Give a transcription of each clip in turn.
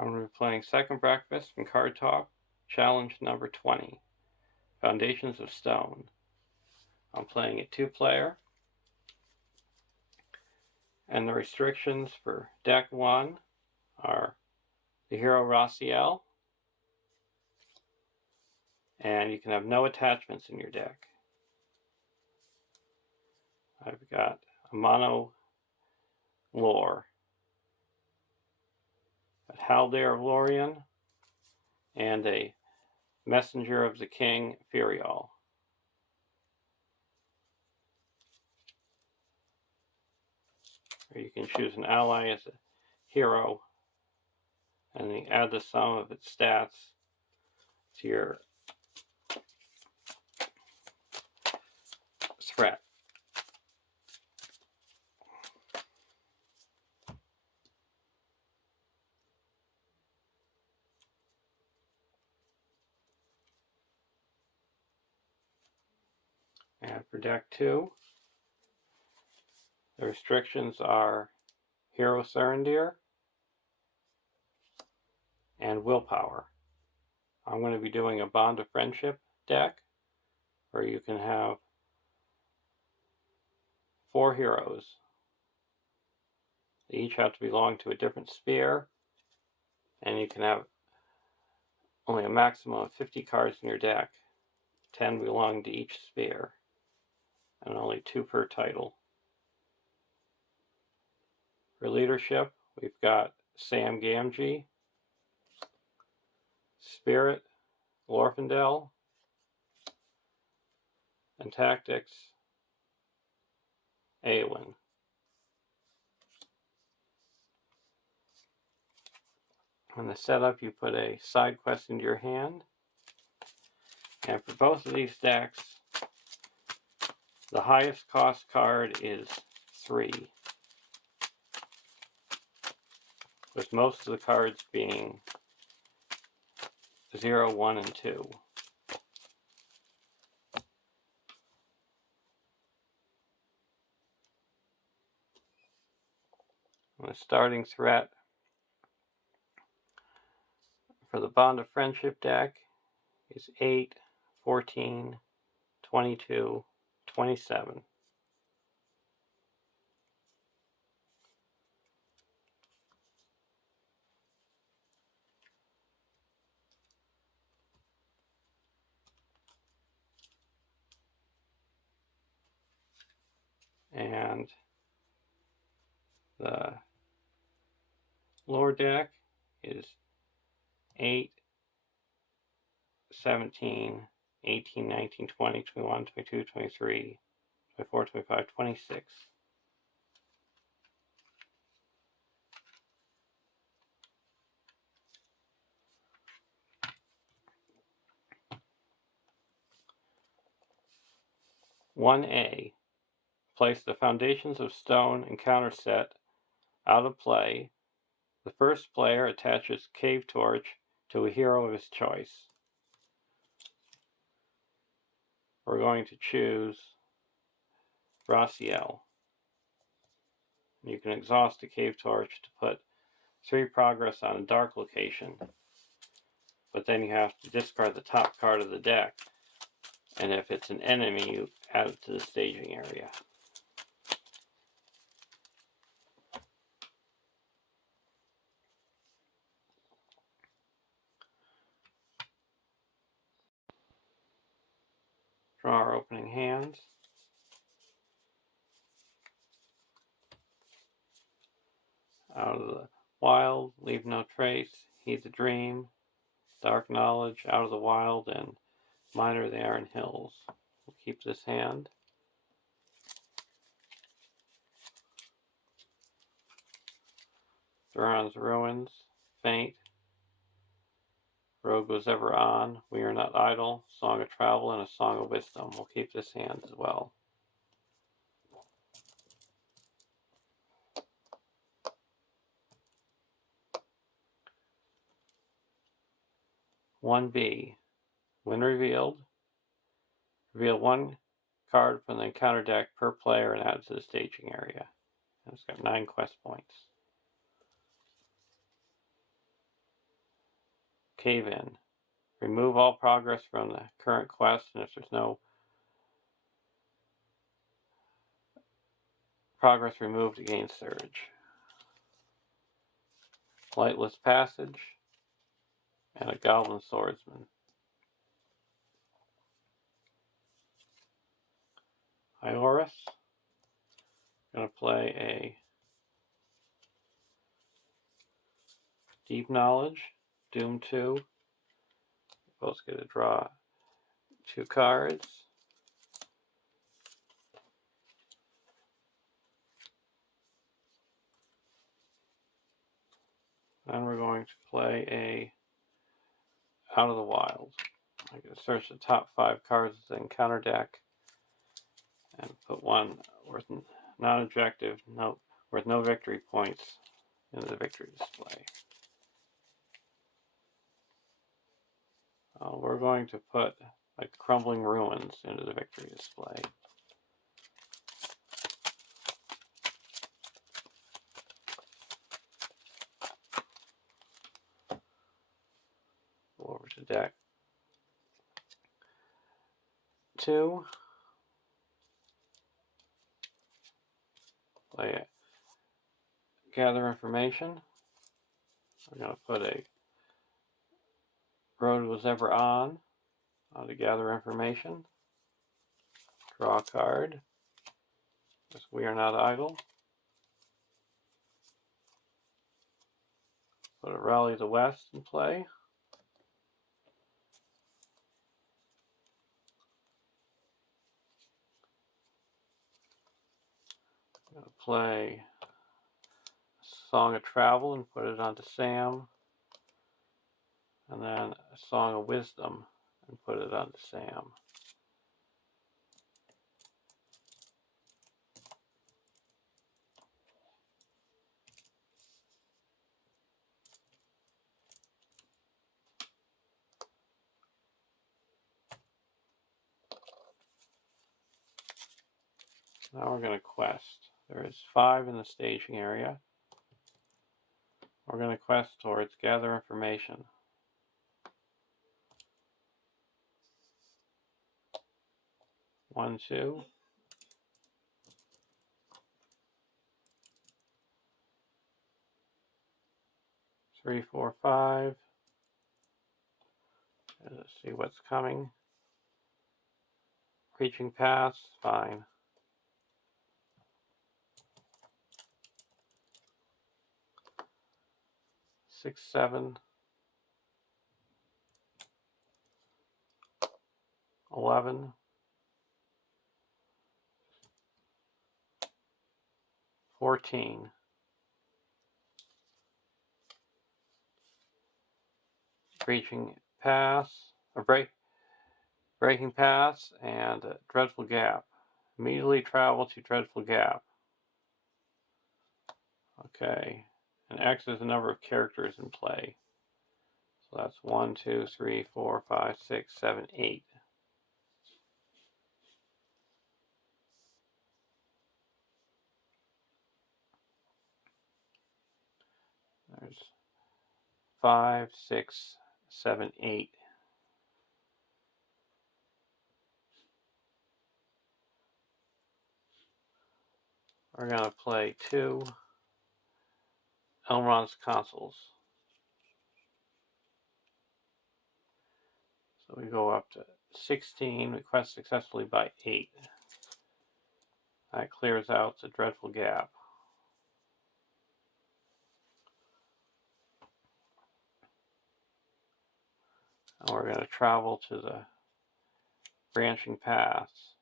I'm going to be playing Second Breakfast from Card Talk, Challenge number 20, Foundations of Stone. I'm playing a 2-player, and the restrictions for Deck 1 are the hero Rossiel, and you can have no attachments in your deck. I've got a mono lore, a Haldir of Lorien, and a Messenger of the King Furial. Or you can choose an ally as a hero, and then add the sum of its stats to your threat. And for deck 2, the restrictions are Hero Thurindir and Willpower. I'm going to be doing a Bond of Friendship deck where you can have 4 heroes. They each have to belong to a different sphere, and you can have only a maximum of 50 cards in your deck. 10 belong to each sphere, and only 2 per title. For leadership, we've got Sam Gamgee, Spirit, Glorfindel, and Tactics, Eowyn. On the setup, you put a side quest into your hand, and for both of these decks, the highest cost card is 3, with most of the cards being 0, 1, and 2. And the starting threat for the Bond of Friendship deck is 8, 14, 22, 27. And the lower deck is 8, 17, 18, 19, 20, 21, 22, 23, 24, 25, 26. One A. Place the Foundations of Stone encounter set out of play. The first player attaches Cave Torch to a hero of his choice. We're going to choose Rossiel. You can exhaust a Cave Torch to put 3 progress on a dark location, but then you have to discard the top card of the deck, and if it's an enemy, you add it to the staging area. Draw our opening hands. Out of the Wild, Leave No Trace, Heed the Dream, Dark Knowledge, Out of the Wild, and Miner of the Iron Hills. We'll keep this hand. Duran's Ruins, Faint, Road Goes Ever On, We Are Not Idle, Song of Travel, and A Song of Wisdom. We'll keep this hand as well. One B. When revealed, reveal 1 card from the encounter deck per player and add it to the staging area. And it's got 9 quest points. Cave In. Remove all progress from the current quest, and if there's no progress removed, it gains surge. Lightless Passage, and a Goblin Swordsman. Ioris. Going to play a Deep Knowledge, Doom 2. Both get to draw 2 cards. Then we're going to play a Out of the Wild. I'm going to search the top 5 cards of the encounter deck and put one worth non-objective, worth no victory points into the victory display. We're going to put like Crumbling Ruins into the victory display. Go over to deck 2. Play it. Gather Information. We're going to put a Road Was Ever On to gather information. Draw a card. We Are Not Idle. Put a Rally the West in play. I'm going to play Song of Travel and put it onto Sam. And then a Song of Wisdom and put it onto Sam. Now we're going to quest. There is 5 in the staging area. We're going to quest towards Gather Information. One, 2. 3, 4, 5. Let's see what's coming. Reaching Paths, fine. 6, 7. 11. 14. Breaching Paths, or Breaking Paths, and Dreadful Gap. Immediately travel to Dreadful Gap. Okay, and X is the number of characters in play. So that's 1, 2, 3, 4, 5, 6, 7, 8. There's 5, 6, 7, 8. We're going to play 2 Elrond's Consuls. So we go up to 16, we quest successfully by 8. That clears out the Dreadful Gap. And we're going to travel to the Branching Paths.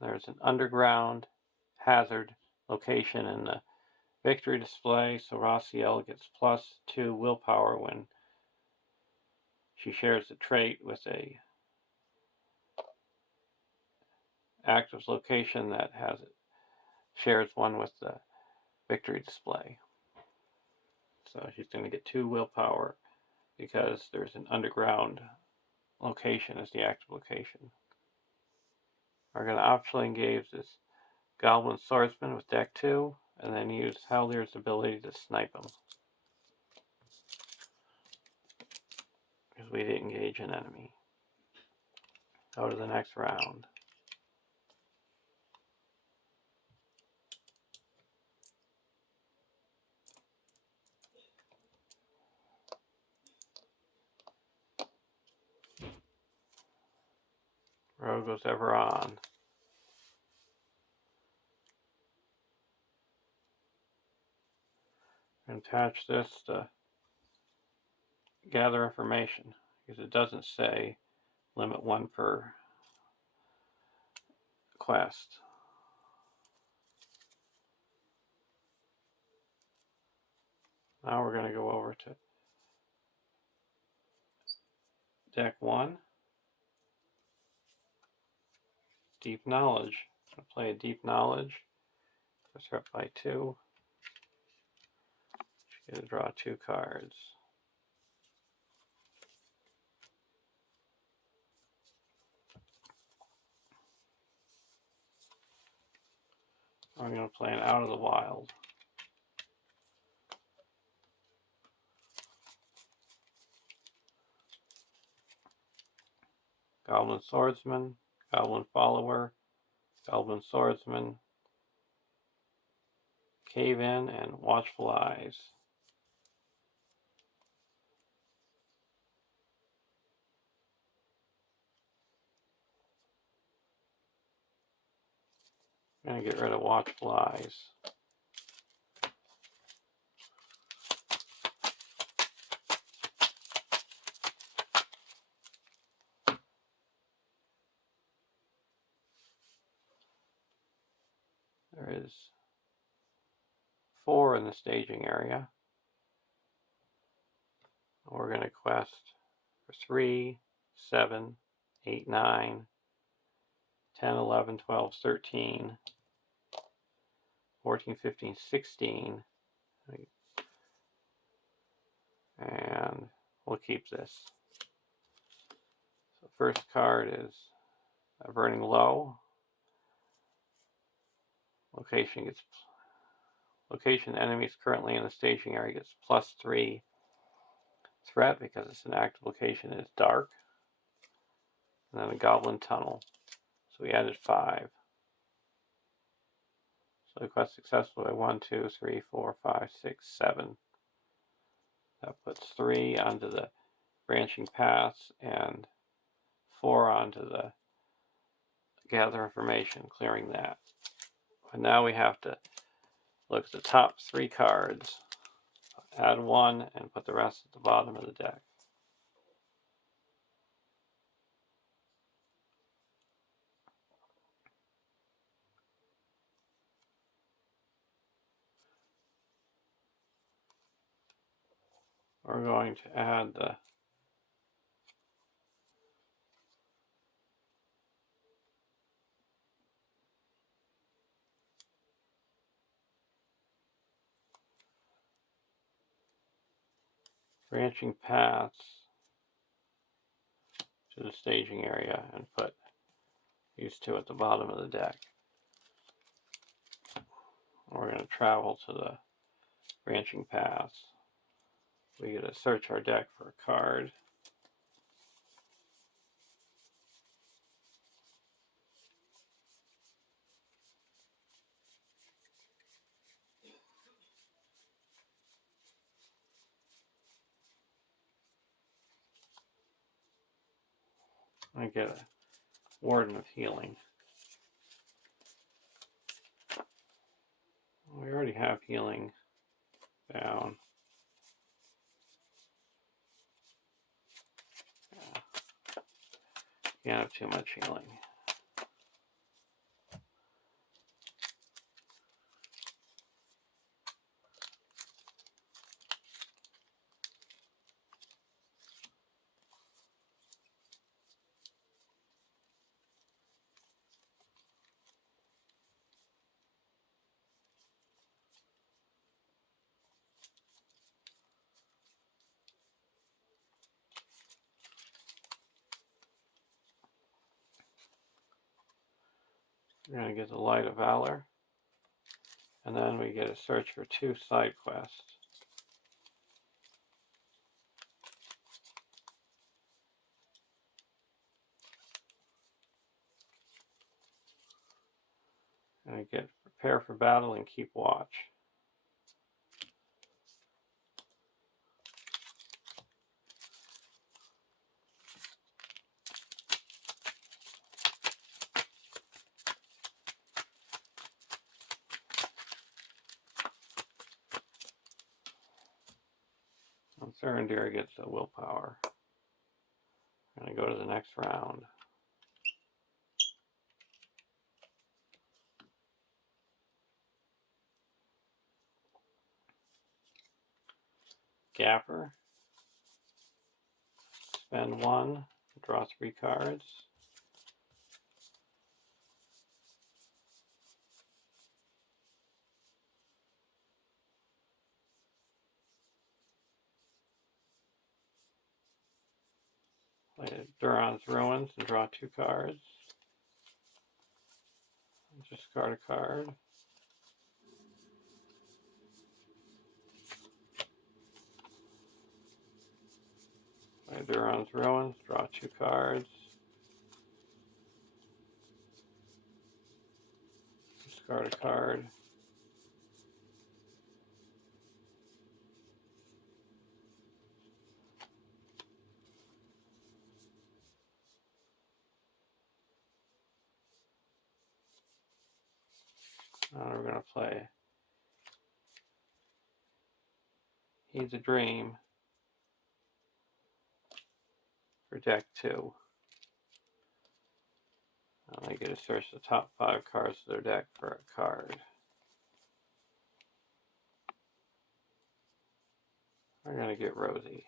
There's an underground hazard location in the victory display, so Rossiel gets +2 willpower when she shares the trait with a active location that shares one with the victory display. So she's going to get 2 willpower because there's an underground location as the active location. We're going to optionally engage this Goblin Swordsman with deck 2, and then use Haldyr's ability to snipe him. because we didn't engage an enemy. Go to the next round. Road goes ever on. And attach this to gather information, because it doesn't say limit 1 per quest. Now we're going to go over to deck 1, Deep Knowledge. I'm going to play a Deep Knowledge. First up by 2. You get to draw 2 cards. I'm going to play an Out of the Wild. Goblin Swordsman, Goblin Follower, Goblin Swordsman, Cave In, and Watchful Eyes. I'm going to get rid of Watchful Eyes. There is 4 in the staging area. We're going to quest for 3, 7, 8, 9, 10, 11, 12, 13, 14, 15, 16. And we'll keep this. So first card is a Burning Low. Location enemies currently in the staging area gets +3 threat because it's an active location. It's dark. And then a Goblin Tunnel. So we added 5. So the quest successful by 1, 2, 3, 4, 5, 6, 7. That puts 3 onto the branching paths and 4 onto the gather information, clearing that. And now we have to look at the top 3 cards, add 1, and put the rest at the bottom of the deck. We're going to add the branching paths to the staging area and put these 2 at the bottom of the deck. We're going to travel to the branching paths. We get to search our deck for a card. I get a Warden of Healing. We already have healing down. Can't have too much healing. We're going to get the Light of Valor. And then we get a search for 2 side quests. And get prepare for battle and keep watch. And Thurindir gets a willpower. I'm going to go to the next round. Gaffer. Spend 1, draw 3 cards. Play Duran's Ruins and draw 2 cards. Discard a card. Play Duran's Ruins, draw 2 cards. Discard a card. Now we're going to play He's a Dream for deck 2. And they get to search the top 5 cards of their deck for a card. We're going to get Rosie.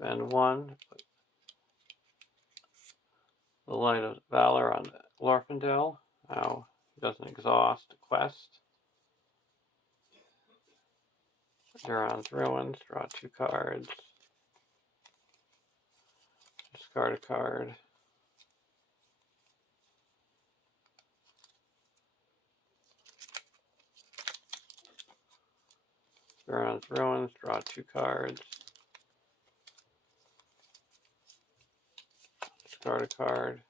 Spend 1. Put the Light of Valor on Glorfindel. Now he doesn't exhaust a quest. Duran's Ruins, draw 2 cards. Discard a card. Duran's Ruins, draw 2 cards. Discard a card.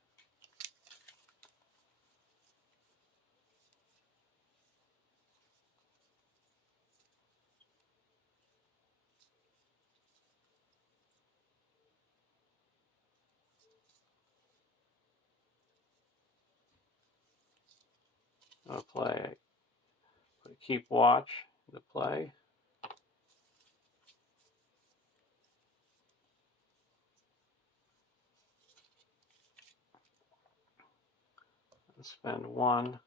I'll play. Put Keep Watch into play. And spend 1.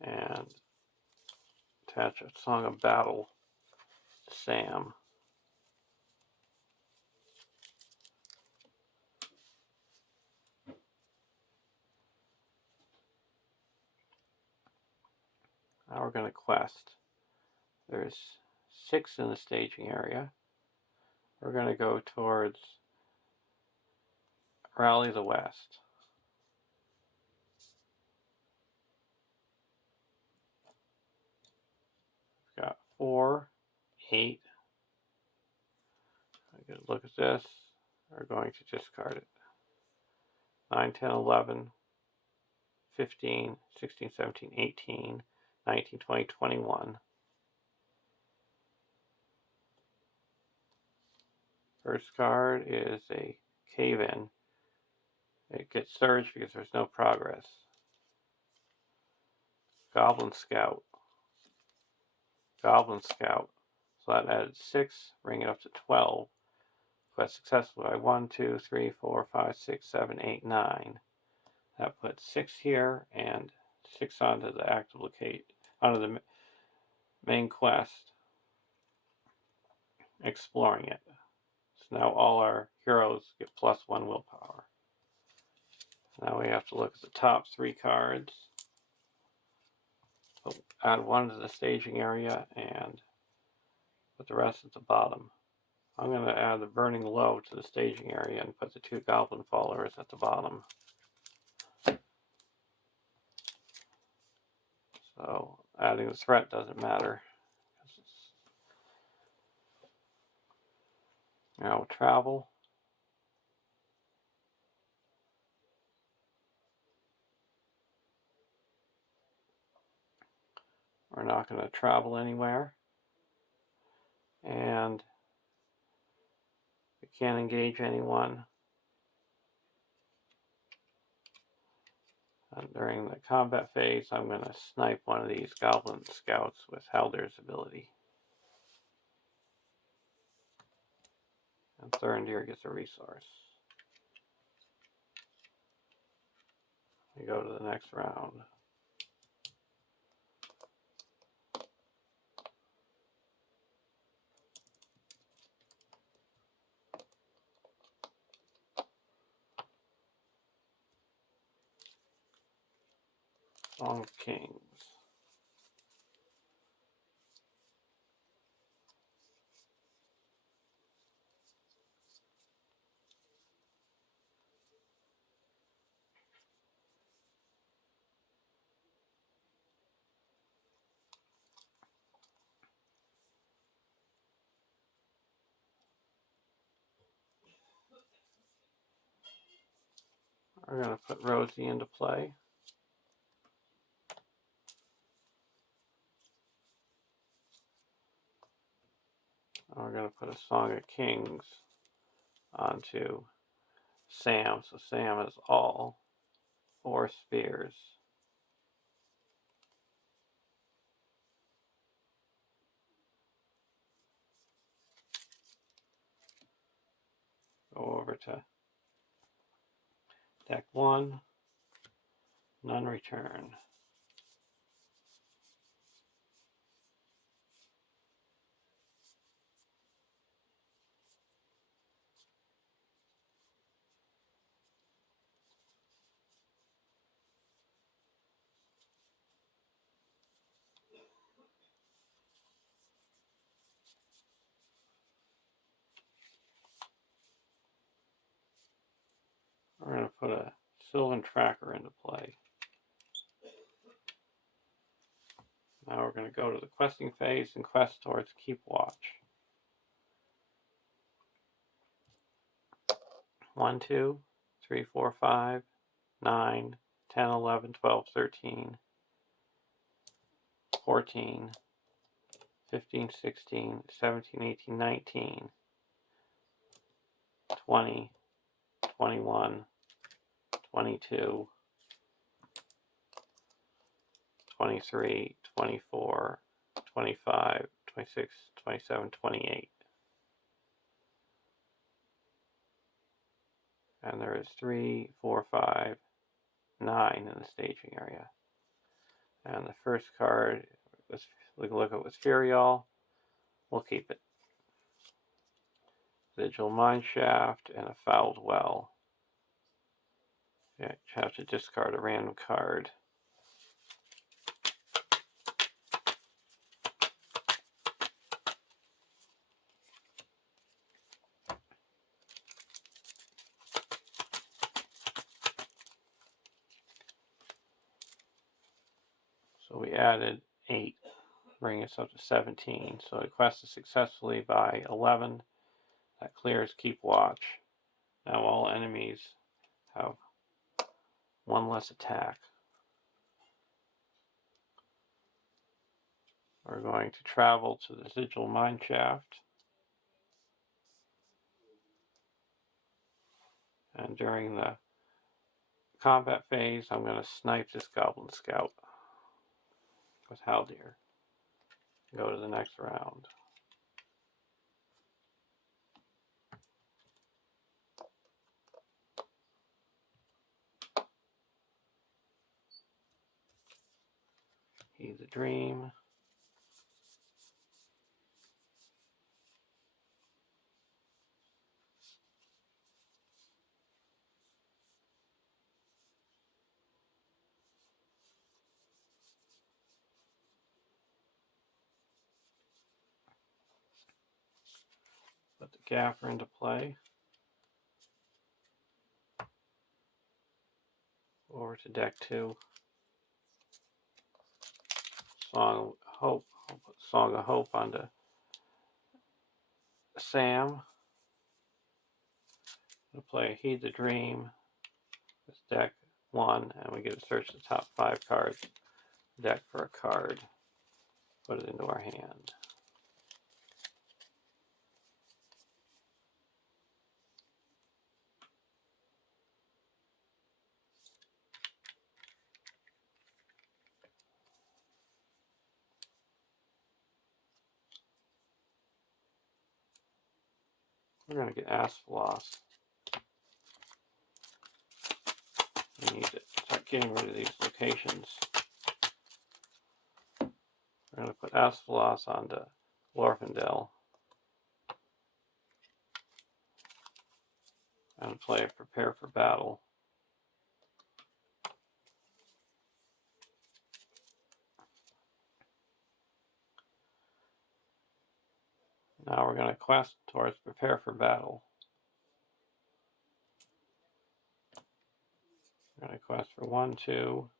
And attach a Song of Battle to Sam. Now we're going to quest. There's 6 in the staging area. We're going to go towards Rally the West. We've got 4, 8. I get a look at this. We're going to discard it. 9, 10, 11, 15, 16, 17, 18, 19, 20, 21. First card is a Cave-In. It gets surged because there's no progress. Goblin Scout. Goblin Scout. So that added 6, bring it up to 12. Quest successful by 1, 2, 3, 4, 5, 6, 7, 8, 9. That puts 6 here and 6 onto the active location, onto the main quest. Exploring it. So now all our heroes get +1 willpower. Now we have to look at the top 3 cards. Add 1 to the staging area and put the rest at the bottom I'm going to add the burning low to the staging area and put the 2 goblin followers at the bottom. So adding the threat doesn't matter. Now travel. We're not going to travel anywhere. And we can't engage anyone. And during the combat phase, I'm going to snipe one of these goblin scouts with Haldir's ability. And Thurindir gets a resource. We go to the next round. Song of Kings. We're going to put Rosie into play. And we're going to put a Song of Kings onto Sam. So Sam is all 4 spears. Go over to deck 1. None return. We're going to put a Sylvan Tracker into play. Now we're going to go to the questing phase and quest towards Keep Watch. 1, 2, 3, 4, 5, 9, 10, 11, 12, 13, 14, 15, 16, 17, 18, 19, 20, 21, 22, 23, 24, 25, 26, 27, 28. And there is 3, 4, 5, 9 in the staging area. And the first card, we can look at with Furial. We'll keep it. Vigil Mineshaft and a Fouled Well. You have to discard a random card. So we added 8, bringing us up to 17. So the quest is successfully by 11. That clears Keep Watch. Now all enemies have 1 less attack. We're going to travel to the Sigil Mineshaft. And during the combat phase, I'm going to snipe this Goblin Scout with Haldir. Go to the next round. He's a Dream. Put the Gaffer into play. Over to deck 2. Song of Hope. I'll put Song of Hope onto Sam. We'll play Heed the Dream. It's deck 1, and we get to search the top 5 cards. Deck for a card. Put it into our hand. We're going to get Asphalos. We need to start getting rid of these locations. We're going to put Asphalos onto Glorfindel. And play Prepare for Battle. Now we're going to quest towards Prepare for Battle. We're going to quest for 1, 2,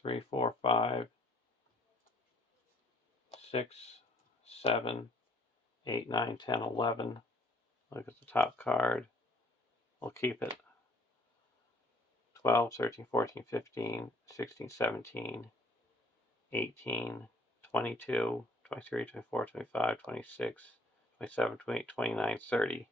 3, 4, 5, 6, 7, 8, 9, 10, 11. Look at the top card. We'll keep it. 12, 13, 14, 15, 16, 17, 18, 22, 23, 24, 25, 26, 27, 28, 29, 30.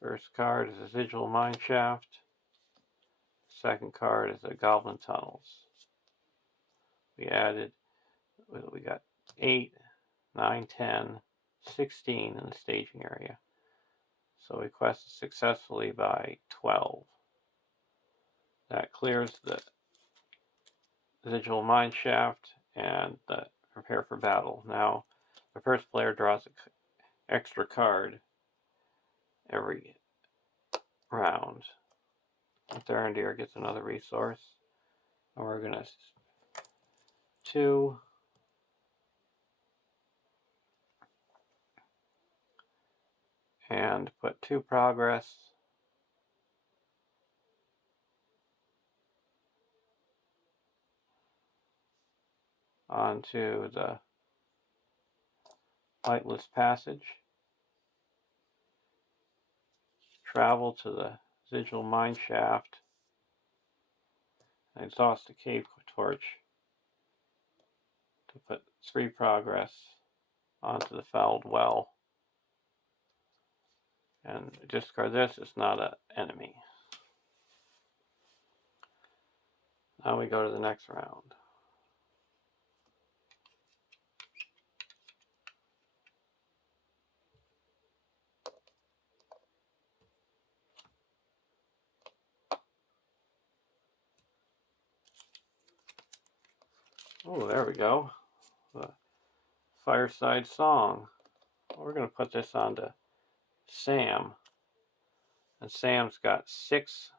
First card is a Sigil Mineshaft. Second card is a Goblin Tunnels. We got 8, 9, 10, 16 in the staging area. So we quested successfully by 12. That clears the Sigil Mineshaft and the Prepare for Battle. Now, the first player draws an extra card every round. Thurindir gets another resource. And we're going to 2, and put 2 progress onto the Lightless Passage. Travel to the Sigil Mineshaft and exhaust the Cave Torch to put 3 progress onto the Fouled Well. And discard this, it's not an enemy. Now we go to the next round. Oh, there we go. The Fireside Song. We're going to put this onto Sam. And Sam's got 6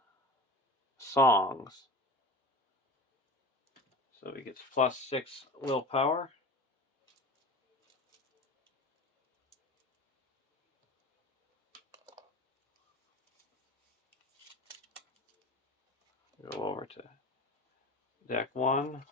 songs. So he gets +6 willpower. Go over to deck 1.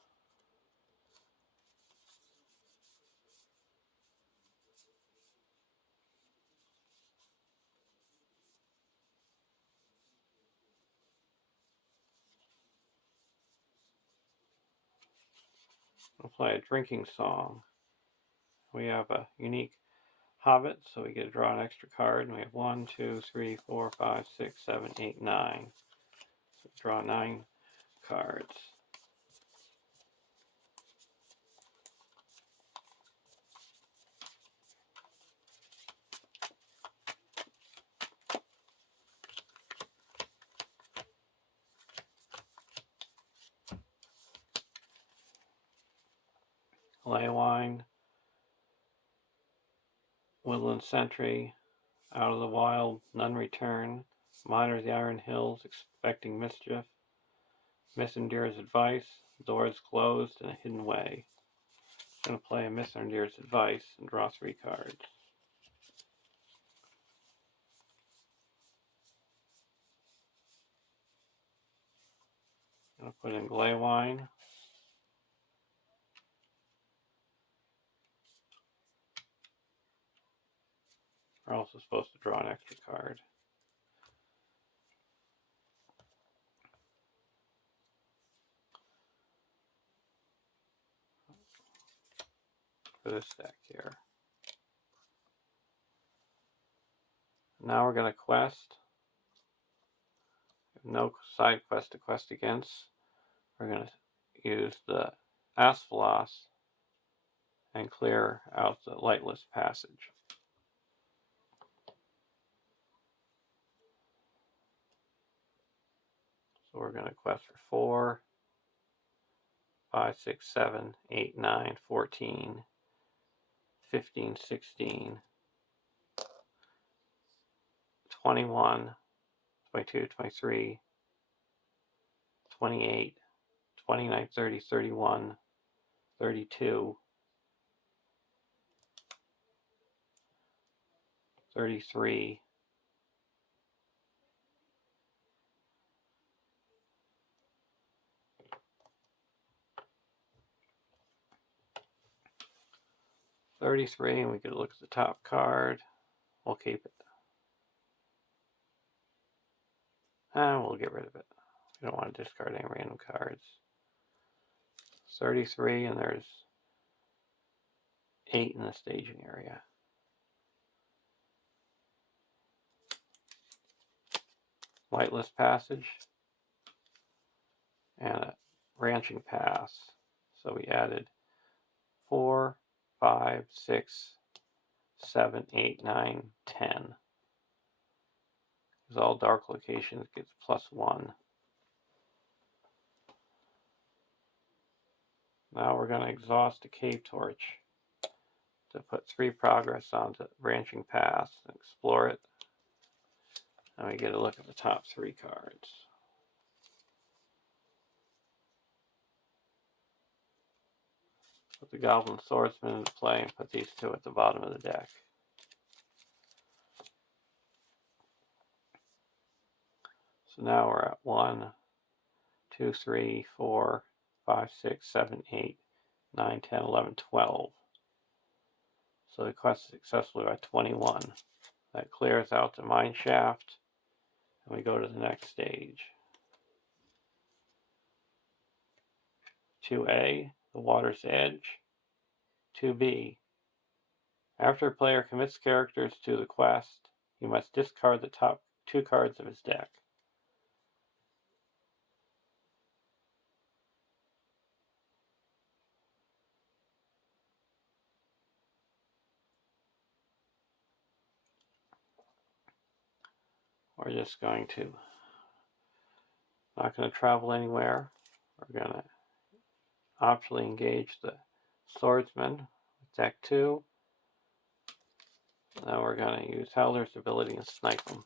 We'll play a drinking song. We have a unique Hobbit, so we get to draw an extra card. And we have 1, 2, 3, 4, 5, 6, 7, 8, 9. So draw 9 cards. Leywine, Woodland Sentry, Out of the Wild, None Return, Miner of the Iron Hills, Expecting Mischief, Missendir's Advice, The door is closed in a hidden way. I'm going to play a Miss Thurindir's Advice and draw 3 cards. I'm going to put in Glaywine. We're also supposed to draw an extra card. For this deck here. Now we're going to quest. No side quest to quest against. We're going to use the Asphalos and clear out the Lightless Passage. So we're going to quest for 4, 5, 6, 7, 8, 9, 14, 15, 16, 21, 22, 23, 28, 29, 30, 31, 32, 33, 33, and we could look at the top card. We'll keep it. And we'll get rid of it. We don't want to discard any random cards. 33, and there's 8 in the staging area. Lightless Passage and a branching path. So we added 4, 5, 6, 7, 8, 9, 10. Because all dark locations gets +1. Now we're going to exhaust a Cave Torch to put 3 progress onto branching paths and explore it. And we get a look at the top 3 cards. Put the Goblin Swordsman into play and put these 2 at the bottom of the deck. So now we're at 1, 2, 3, 4, 5, 6, 7, 8, 9, 10, 11, 12. So the quest is successfully by 21. That clears out the mine shaft, and we go to the next stage. 2A, the Water's Edge. 2B, after a player commits characters to the quest, he must discard the top 2 cards of his deck. We're just going to, not going to travel anywhere. We're going to optionally engage the Swordsman with deck 2. Now we're going to use Howler's ability and snipe him.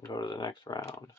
And go to the next round.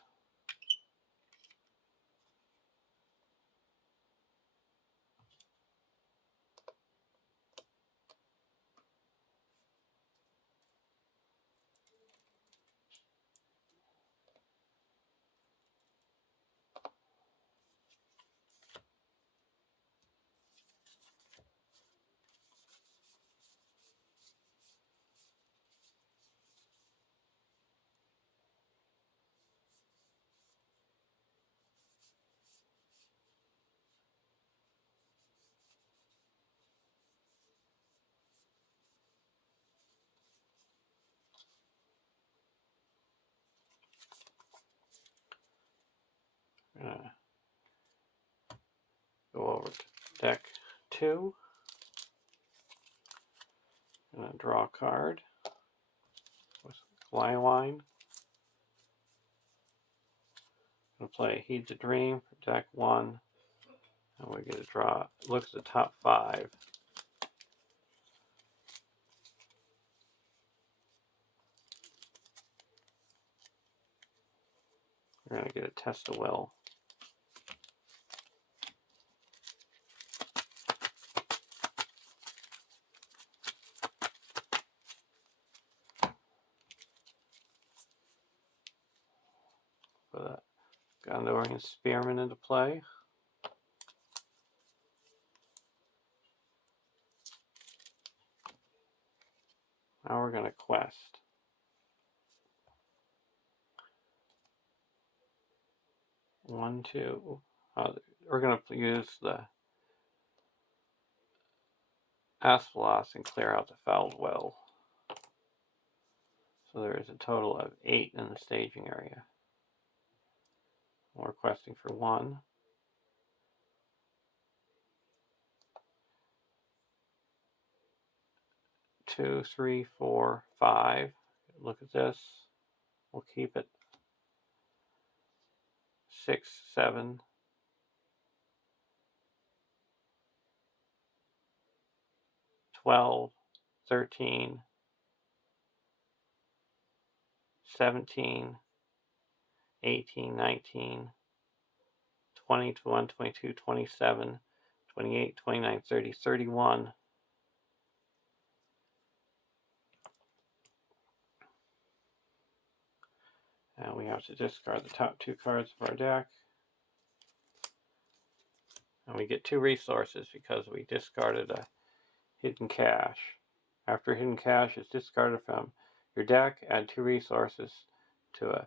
We're going to go over to deck 2. I'm going to draw a card with Glaywine. I'm going to play Heed the Dream for deck 1. And we get to draw, look at the top 5. We're going to get a Test of Will. Gondorian Spearman into play. Now we're going to quest. One, two. We're going to use the Asphalos and clear out the fouled well. So there is a total of 8 in the staging area. We're questing for 1. 2, 3, 4, 5. Look at this. We'll keep it. 6, 7. 12, 13, 17, 18, 19, 20, 21, 22, 27, 28, 29, 30, 31. And we have to discard the top 2 cards of our deck. And we get 2 resources because we discarded a hidden cache. After hidden cache is discarded from your deck, add 2 resources to a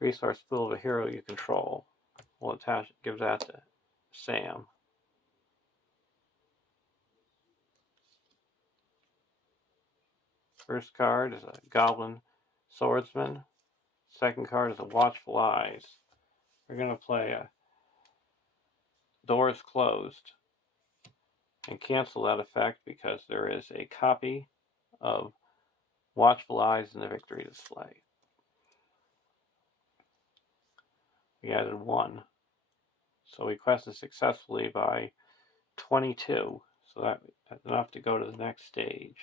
resource pool of a hero you control. We'll give that to Sam. First card is a Goblin Swordsman. Second card is a Watchful Eyes. We're going to play a Doors Closed and cancel that effect because there is a copy of Watchful Eyes in the victory display. We added 1. So we quested successfully by 22. So that's enough to go to the next stage.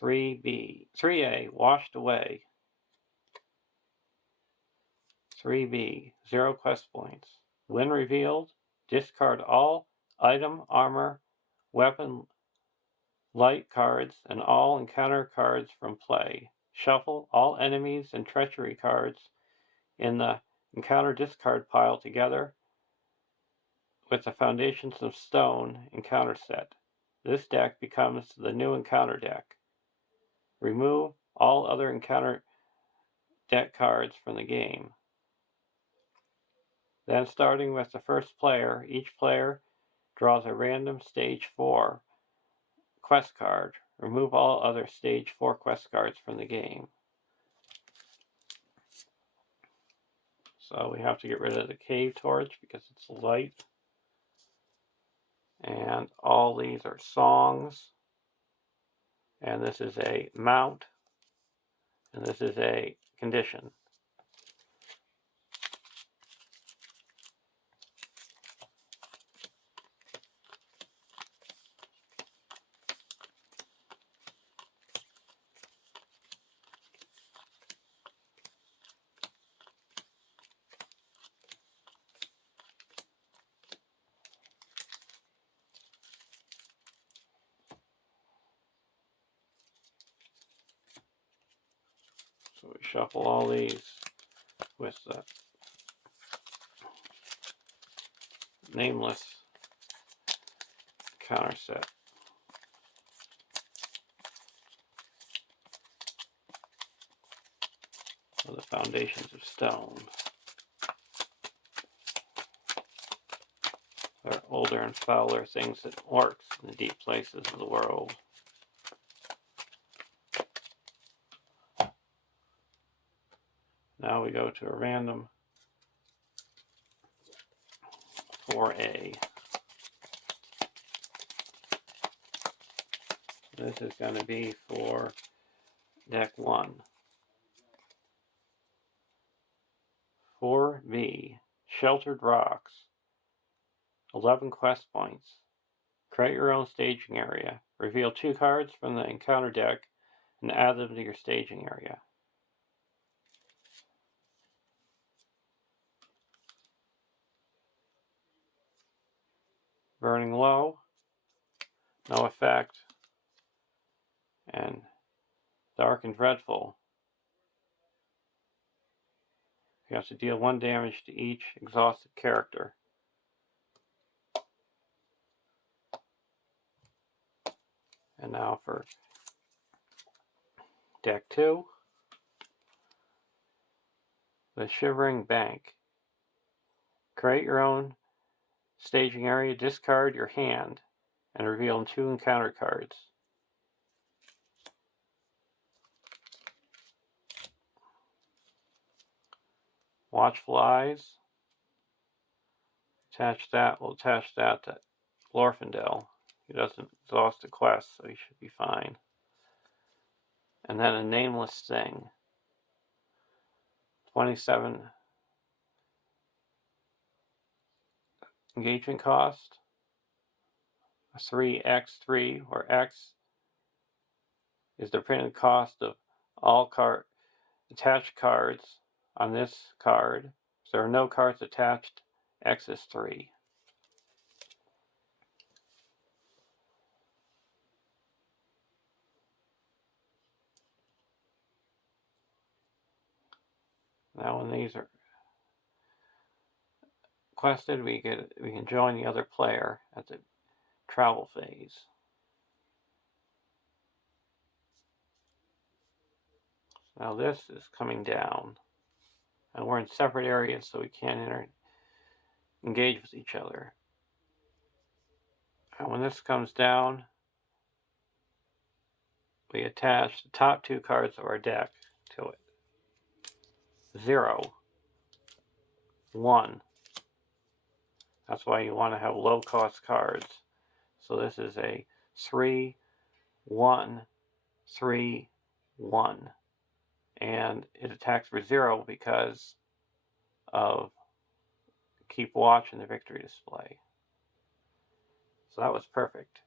3A, Washed Away. 3B, 0 quest points. When revealed, discard all item, armor, weapon, light cards, and all encounter cards from play. Shuffle all enemies and treachery cards in the encounter discard pile together with the Foundations of Stone encounter set. This deck becomes the new encounter deck. Remove all other encounter deck cards from the game. Then, starting with the first player, each player draws a random Stage 4 quest card. Remove all other Stage 4 quest cards from the game. So we have to get rid of the Cave Torch because it's light. And all these are songs. And this is a mount. And this is a condition. So we shuffle all these with the nameless counter set. So the Foundations of Stone. They're older and fouler things that orcs in the deep places of the world. Now we go to a random 4A. This is going to be for deck 1. 4B, Sheltered Rocks. 11 quest points. Create your own staging area. Reveal 2 cards from the encounter deck and add them to your staging area. Burning Low, no effect. And Dark and Dreadful. You have to deal 1 damage to each exhausted character. And now for deck 2, the Shivering Bank. Create your own staging area, discard your hand, and reveal 2 encounter cards. Watchful Eyes. We'll attach that to Glorfindel. He doesn't exhaust the quest, so he should be fine. And then a Nameless Thing. 27 engagement cost. A 3x3, where X is the printed cost of all attached cards on this card. If there are no cards attached, X is 3. Now when these are quested, we can join the other player at the travel phase. Now this is coming down, and we're in separate areas, so we can't engage with each other. And when this comes down, we attach the top 2 cards of our deck to it. 0, 1. That's why you want to have low cost cards. So this is a 3, 1, 3, 1. And it attacks for 0 because of Keep Watch in the victory display. So that was perfect.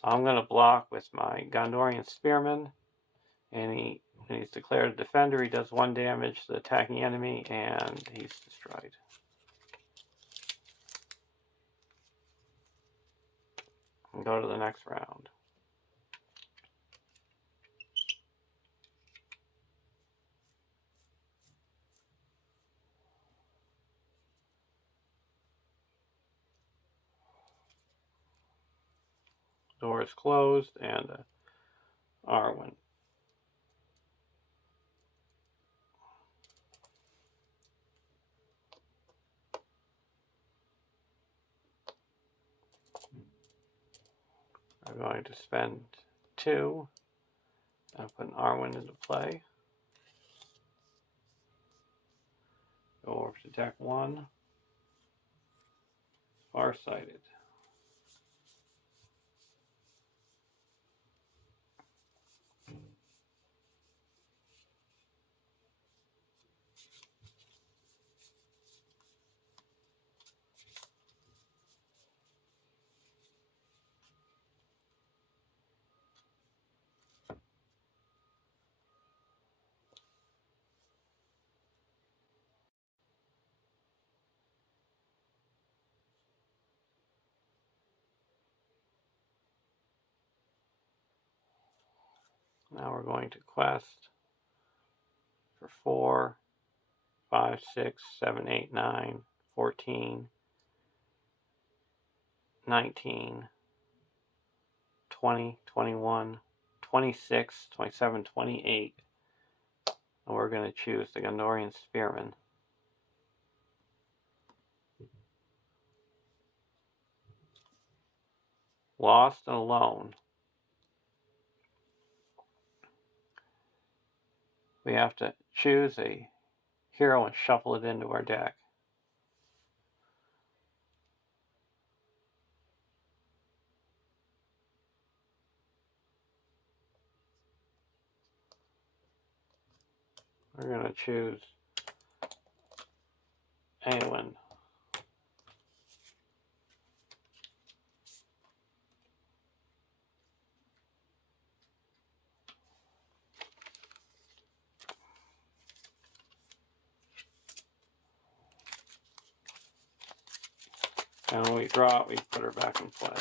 So I'm going to block with my Gondorian Spearman. And when he's declared a defender, he does 1 damage to the attacking enemy, and he's destroyed. And go to the next round. Door is closed, and Arwen. I'm going to spend 2 and put an Arwen into play. Go over to deck 1. Farsighted. Now we're going to quest for 4, 5, 6, 7, 8, 9, 14, 19, 20, 21, 26, 27, 28. And we're going to choose the Gondorian Spearman. Lost and Alone. We have to choose a hero and shuffle it into our deck. We're going to choose Awen. And when we draw it, we put her back in play.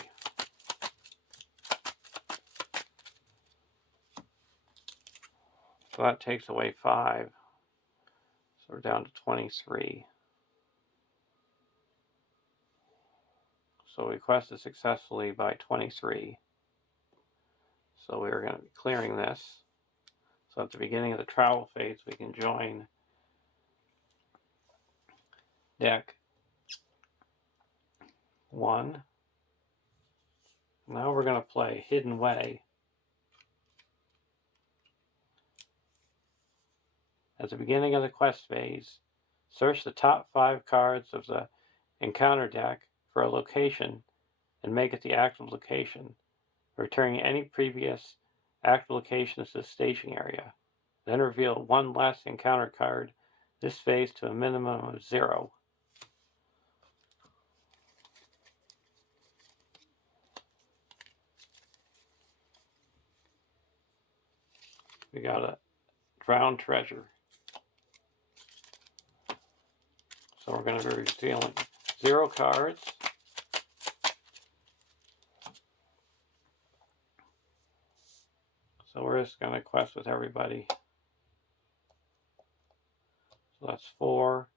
So that takes away 5. So we're down to 23. So we quested successfully by 23. So we're going to be clearing this. So at the beginning of the travel phase, we can join deck 1. Now we're going to play Hidden Way. At the beginning of the quest phase, search the top 5 cards of the encounter deck for a location and make it the active location, returning any previous active locations to the staging area. Then reveal 1 last encounter card this phase to a minimum of 0. We got a drowned treasure. So we're going to be revealing 0 cards. So we're just going to quest with everybody. So that's 4.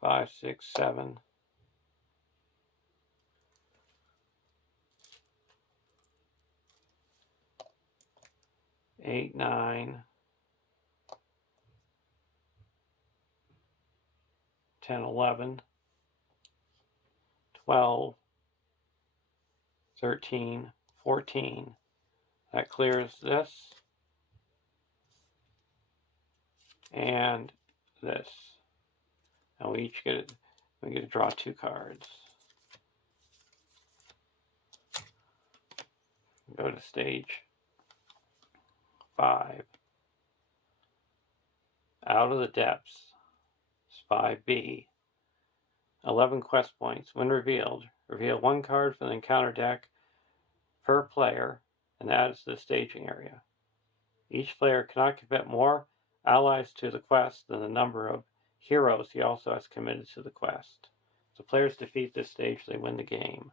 5, 6, 7. 8, 9. 10, 11. 12. 13. 14. That clears this. And this. And we get to draw 2 cards. Go to stage 5. Out of the Depths. It's 5B. 11 quest points. When revealed, reveal 1 card from the encounter deck per player and add it to the staging area. Each player cannot commit more allies to the quest than the number of heroes he also has committed to the quest. If the players defeat this stage, they win the game.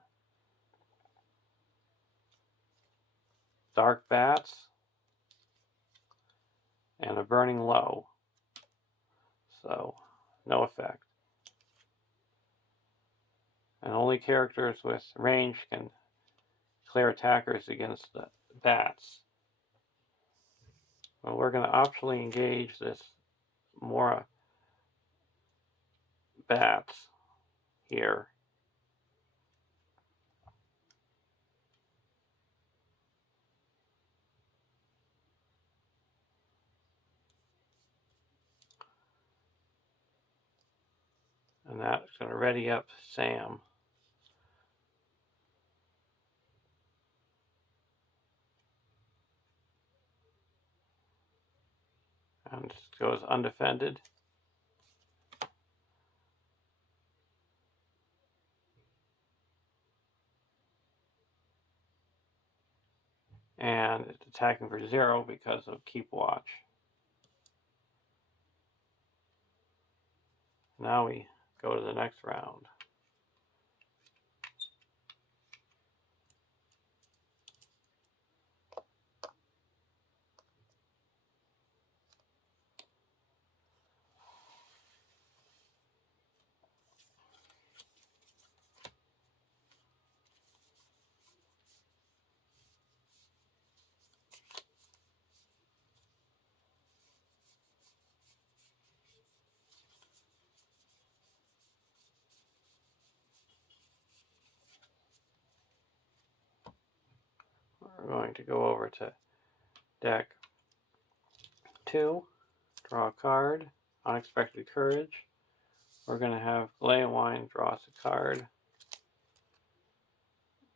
Dark Bats and a Burning Low. So, no effect. And only characters with range can clear attackers against the bats. Well, we're going to optionally engage this more bats here. And that's going to ready up Sam. And goes undefended. And it's attacking for 0 because of Keep Watch. Now we go to the next round. We're going to go over to deck 2, draw a card, Unexpected Courage. We're going to have Leowine draw us a card.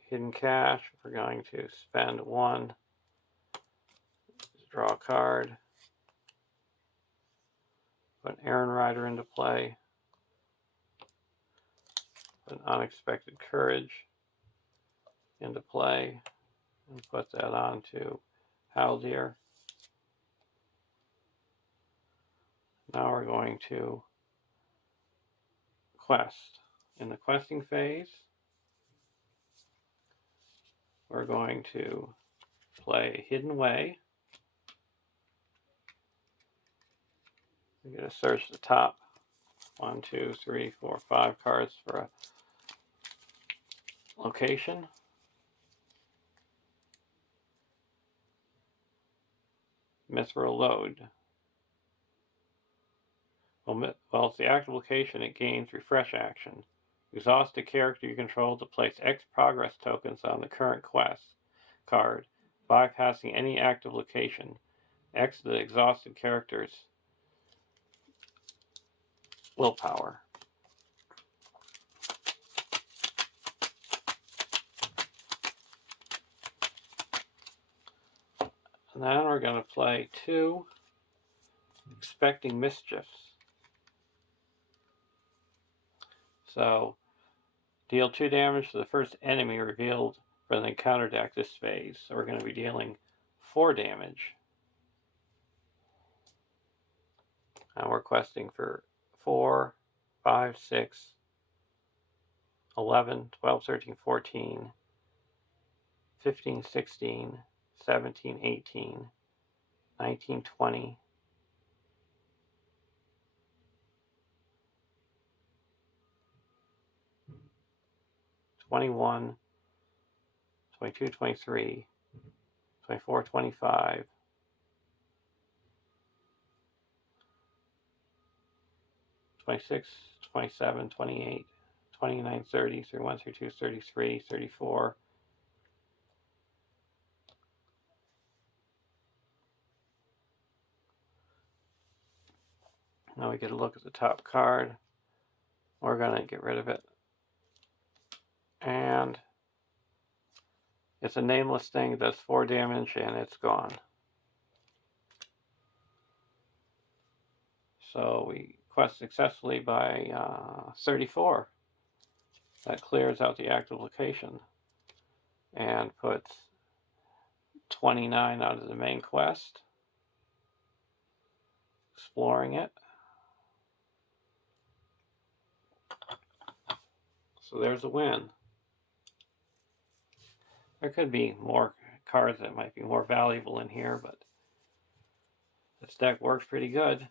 Hidden Cash, we're going to spend 1, draw a card, put Aaron Rider into play, put Unexpected Courage into play, and put that onto Haldir. Now we're going to quest. in the questing phase, we're going to play Hidden Way. We're going to search the top 1, 2, 3, 4, 5 cards for a location. Mithril Load. Well, it's the active location, it gains refresh action. Exhaust a character you control to place X progress tokens on the current quest card, bypassing any active location. X the exhausted character's willpower. And then we're going to play 2 Expecting Mischiefs. So, deal 2 damage to the first enemy revealed from the encounter deck this phase. So we're going to be dealing 4 damage. And we're questing for 4, 5, 6, 11, 12, 13, 14, 15, 16, 17, 18, 19, 20, 21, 22, 23, 24, 25, 26, 27, 28, 29, 30, 31, 32, 33, 34, now we get a look at the top card. We're going to get rid of it. And it's a nameless thing that does 4 damage and it's gone. So we quest successfully by 34. That clears out the active location and puts 29 out of the main quest. Exploring it. So there's a win. There could be more cards that might be more valuable in here, but this deck works pretty good.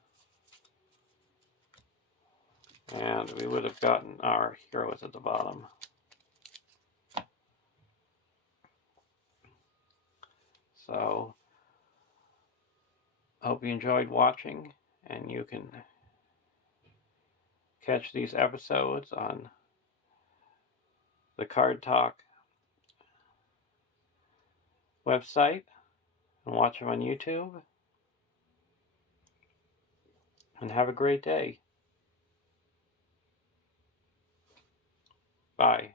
And we would have gotten our heroes at the bottom. So, I hope you enjoyed watching, and you can catch these episodes on the Card Talk website and watch them on YouTube. And have a great day. Bye.